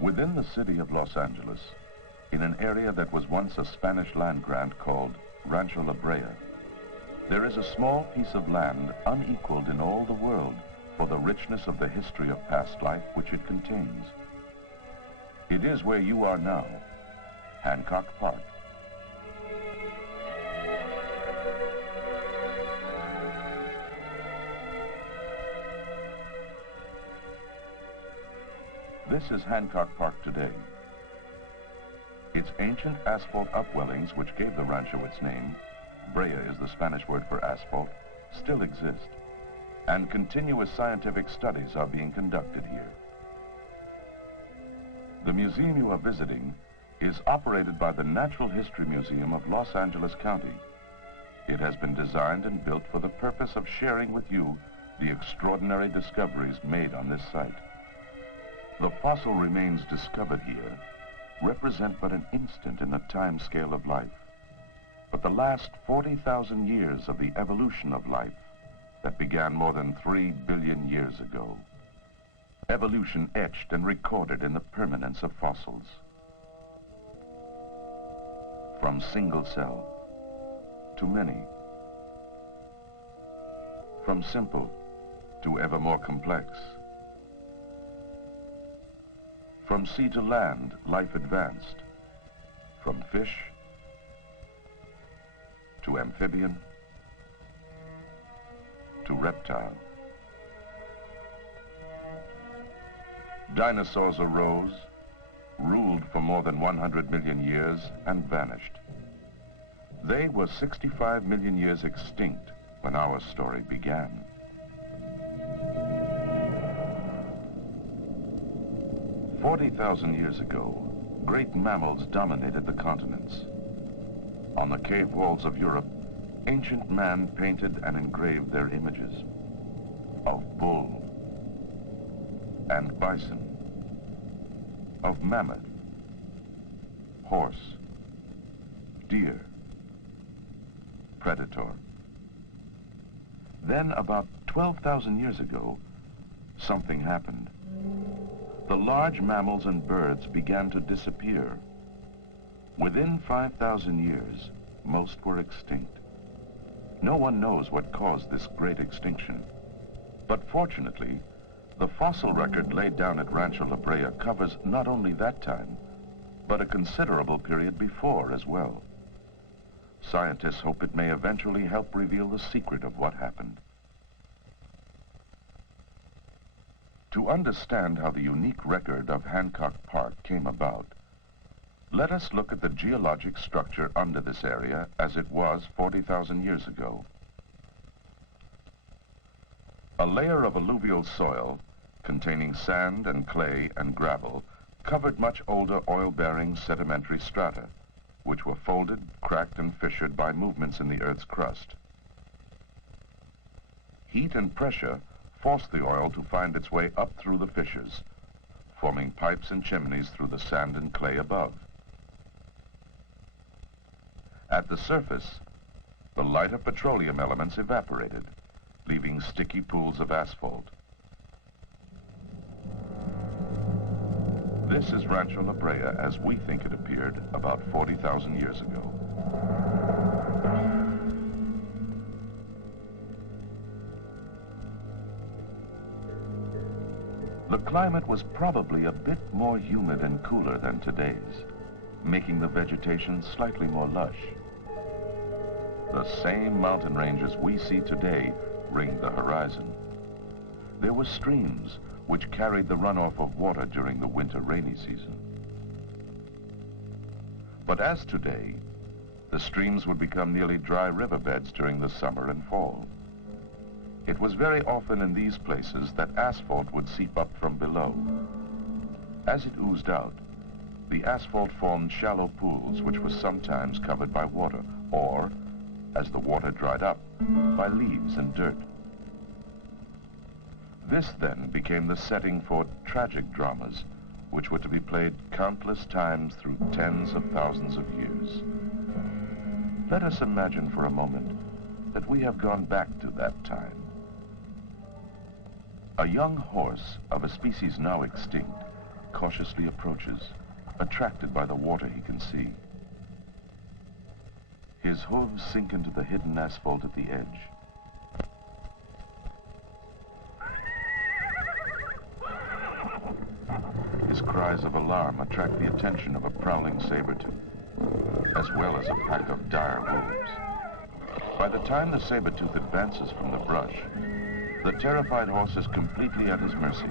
Within the city of Los Angeles, in an area that was once a Spanish land grant called Rancho La Brea, there is a small piece of land unequaled in all the world for the richness of the history of past life which it contains. It is where you are now, Hancock Park. This is Hancock Park today. Its ancient asphalt upwellings, which gave the rancho its name, Brea is the Spanish word for asphalt, still exist, and continuous scientific studies are being conducted here. The museum you are visiting is operated by the Natural History Museum of Los Angeles County. It has been designed and built for the purpose of sharing with you the extraordinary discoveries made on this site. The fossil remains discovered here represent but an instant in the time scale of life, but the last 40,000 years of the evolution of life that began more than 3 billion years ago. Evolution etched and recorded in the permanence of fossils. From single cell to many. From simple to ever more complex. From sea to land, life advanced. From fish to amphibian to reptile. Dinosaurs arose, ruled for more than 100 million years, and vanished. They were 65 million years extinct when our story began. 40,000 years ago, great mammals dominated the continents. On the cave walls of Europe, ancient man painted and engraved their images of bull and bison, of mammoth, horse, deer, predator. Then, about 12,000 years ago, something happened. The large mammals and birds began to disappear. Within 5,000 years, most were extinct. No one knows what caused this great extinction. But fortunately, the fossil record laid down at Rancho La Brea covers not only that time, but a considerable period before as well. Scientists hope it may eventually help reveal the secret of what happened. To understand how the unique record of Hancock Park came about, let us look at the geologic structure under this area as it was 40,000 years ago. A layer of alluvial soil containing sand and clay and gravel covered much older oil-bearing sedimentary strata, which were folded, cracked, and fissured by movements in the Earth's crust. Heat and pressure forced the oil to find its way up through the fissures, forming pipes and chimneys through the sand and clay above. At the surface, the lighter petroleum elements evaporated, leaving sticky pools of asphalt. This is Rancho La Brea as we think it appeared about 40,000 years ago. The climate was probably a bit more humid and cooler than today's, making the vegetation slightly more lush. The same mountain ranges we see today ringed the horizon. There were streams which carried the runoff of water during the winter rainy season. But as today, the streams would become nearly dry riverbeds during the summer and fall. It was very often in these places that asphalt would seep up from below. As it oozed out, the asphalt formed shallow pools which were sometimes covered by water, or, as the water dried up, by leaves and dirt. This then became the setting for tragic dramas, which were to be played countless times through tens of thousands of years. Let us imagine for a moment that we have gone back to that time. A young horse of a species now extinct, cautiously approaches, attracted by the water he can see. His hooves sink into the hidden asphalt at the edge. His cries of alarm attract the attention of a prowling saber-tooth, as well as a pack of dire wolves. By the time the saber-tooth advances from the brush, the terrified horse is completely at his mercy.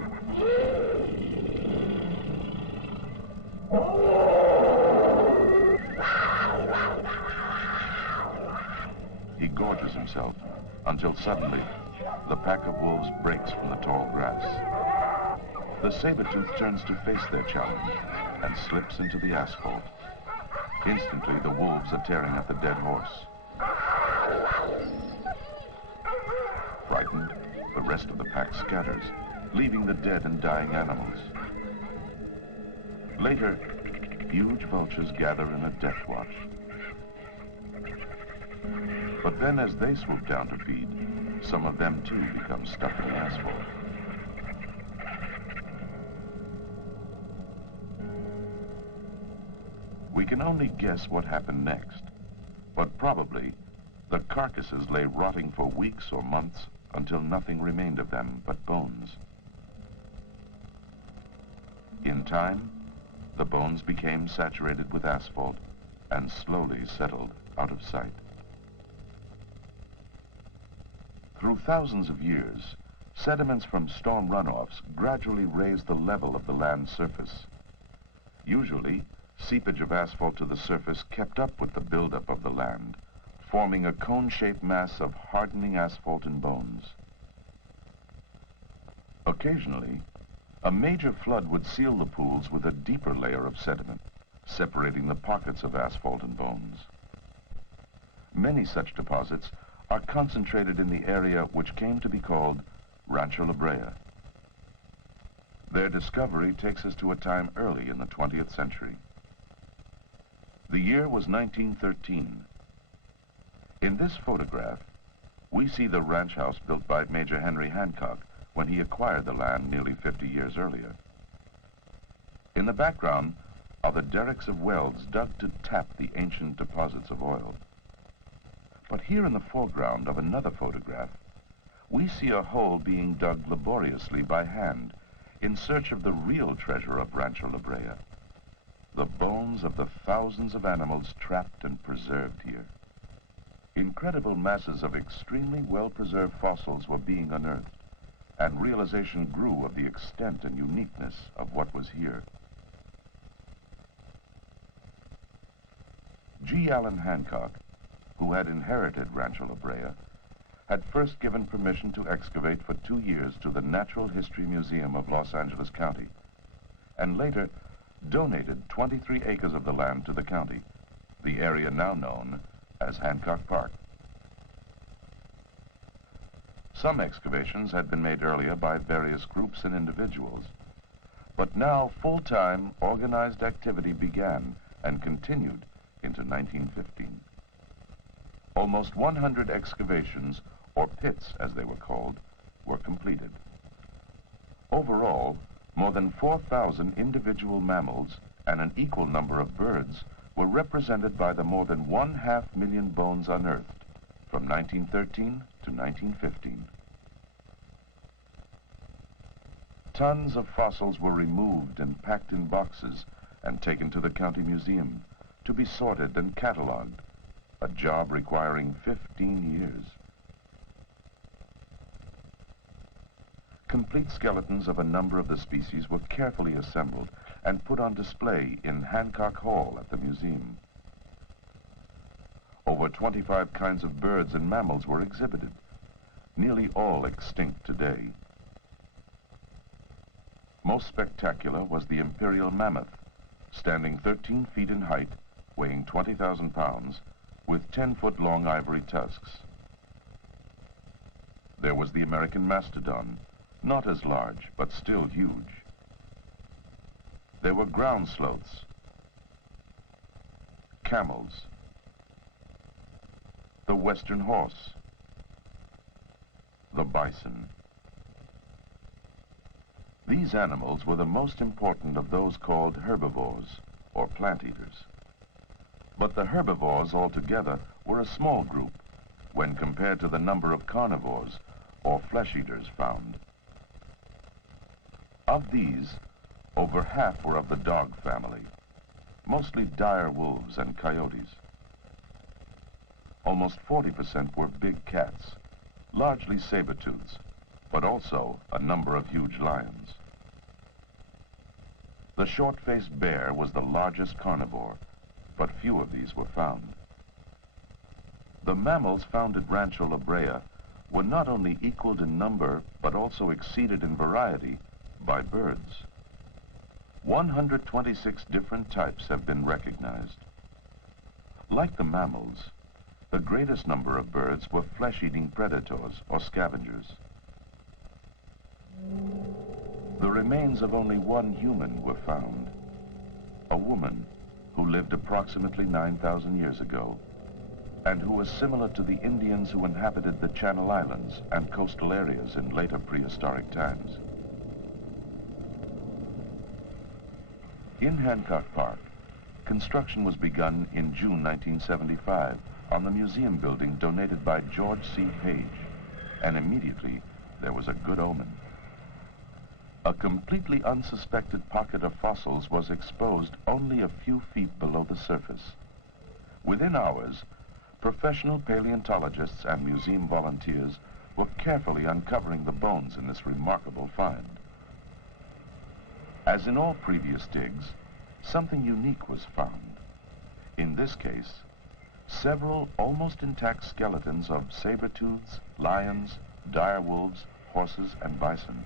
He gorges himself until suddenly the pack of wolves breaks from the tall grass. The saber-tooth turns to face their challenge and slips into the asphalt. Instantly, the wolves are tearing at the dead horse. Frightened, the rest of the pack scatters, leaving the dead and dying animals. Later, huge vultures gather in a death watch. But then as they swoop down to feed, some of them too become stuck in the asphalt. We can only guess what happened next, but probably the carcasses lay rotting for weeks or months until nothing remained of them but bones. In time, the bones became saturated with asphalt and slowly settled out of sight. Through thousands of years, sediments from storm runoffs gradually raised the level of the land surface. Usually, seepage of asphalt to the surface kept up with the buildup of the land, forming a cone-shaped mass of hardening asphalt and bones. Occasionally, a major flood would seal the pools with a deeper layer of sediment, separating the pockets of asphalt and bones. Many such deposits are concentrated in the area which came to be called Rancho La Brea. Their discovery takes us to a time early in the 20th century. The year was 1913. In this photograph, we see the ranch house built by Major Henry Hancock when he acquired the land nearly 50 years earlier. In the background are the derricks of wells dug to tap the ancient deposits of oil. But here in the foreground of another photograph, we see a hole being dug laboriously by hand in search of the real treasure of Rancho La Brea, the bones of the thousands of animals trapped and preserved here. Incredible masses of extremely well-preserved fossils were being unearthed, and realization grew of the extent and uniqueness of what was here. G. Allen Hancock, who had inherited Rancho La Brea, had first given permission to excavate for 2 years to the Natural History Museum of Los Angeles County, and later donated 23 acres of the land to the county, the area now known as Hancock Park. Some excavations had been made earlier by various groups and individuals, but now full-time organized activity began and continued into 1915. Almost 100 excavations, or pits as they were called, were completed. Overall, more than 4,000 individual mammals and an equal number of birds were represented by the more than 500,000 bones unearthed from 1913 to 1915. Tons of fossils were removed and packed in boxes and taken to the county museum to be sorted and cataloged, a job requiring 15 years. Complete skeletons of a number of the species were carefully assembled and put on display in Hancock Hall at the museum. Over 25 kinds of birds and mammals were exhibited, nearly all extinct today. Most spectacular was the imperial mammoth, standing 13 feet in height, weighing 20,000 pounds, with 10-foot-long ivory tusks. There was the American mastodon, not as large, but still huge. There were ground sloths, camels, the western horse, the bison. These animals were the most important of those called herbivores, or plant eaters. But the herbivores altogether were a small group when compared to the number of carnivores, or flesh eaters, found. Of these, over half were of the dog family, mostly dire wolves and coyotes. Almost 40% were big cats, largely saber-tooths, but also a number of huge lions. The short-faced bear was the largest carnivore, but few of these were found. The mammals found at Rancho La Brea were not only equaled in number, but also exceeded in variety by birds. 126 different types have been recognized. Like the mammals, the greatest number of birds were flesh-eating predators or scavengers. The remains of only one human were found, a woman who lived approximately 9,000 years ago, and who was similar to the Indians who inhabited the Channel Islands and coastal areas in later prehistoric times. In Hancock Park, construction was begun in June 1975 on the museum building donated by George C. Page, and immediately there was a good omen. A completely unsuspected pocket of fossils was exposed only a few feet below the surface. Within hours, professional paleontologists and museum volunteers were carefully uncovering the bones in this remarkable find. As in all previous digs, something unique was found. In this case, several almost intact skeletons of saber-tooths, lions, dire wolves, horses, and bison.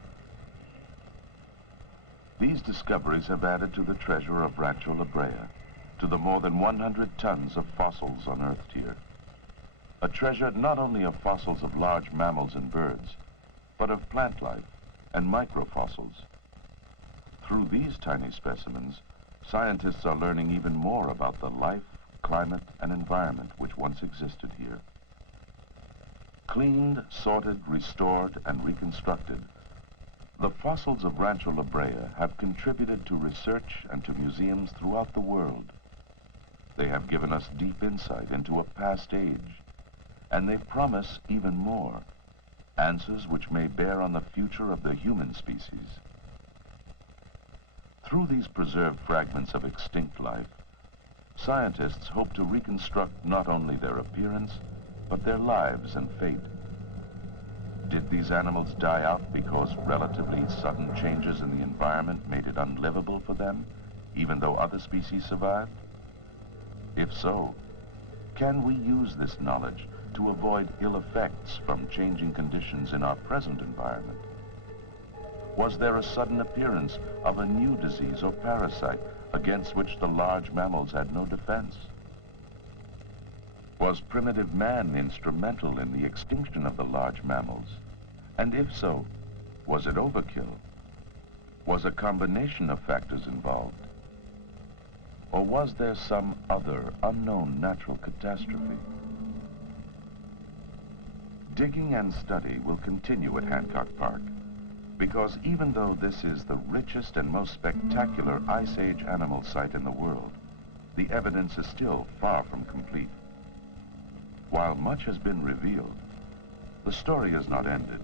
These discoveries have added to the treasure of Rancho La Brea, to the more than 100 tons of fossils unearthed here. A treasure not only of fossils of large mammals and birds, but of plant life and microfossils. Through these tiny specimens, scientists are learning even more about the life, climate, and environment which once existed here. Cleaned, sorted, restored, and reconstructed, the fossils of Rancho La Brea have contributed to research and to museums throughout the world. They have given us deep insight into a past age, and they promise even more, answers which may bear on the future of the human species. Through these preserved fragments of extinct life, scientists hope to reconstruct not only their appearance, but their lives and fate. Did these animals die out because relatively sudden changes in the environment made it unlivable for them, even though other species survived? If so, can we use this knowledge to avoid ill effects from changing conditions in our present environment? Was there a sudden appearance of a new disease or parasite against which the large mammals had no defense? Was primitive man instrumental in the extinction of the large mammals? And if so, was it overkill? Was a combination of factors involved? Or was there some other unknown natural catastrophe? Digging and study will continue at Hancock Park, because even though this is the richest and most spectacular Ice Age animal site in the world, the evidence is still far from complete. While much has been revealed, the story is not ended.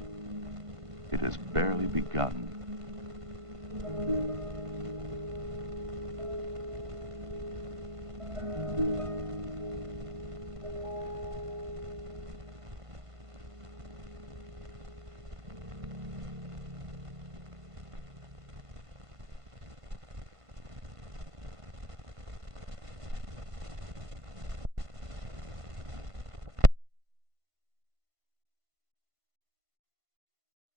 It has barely begun.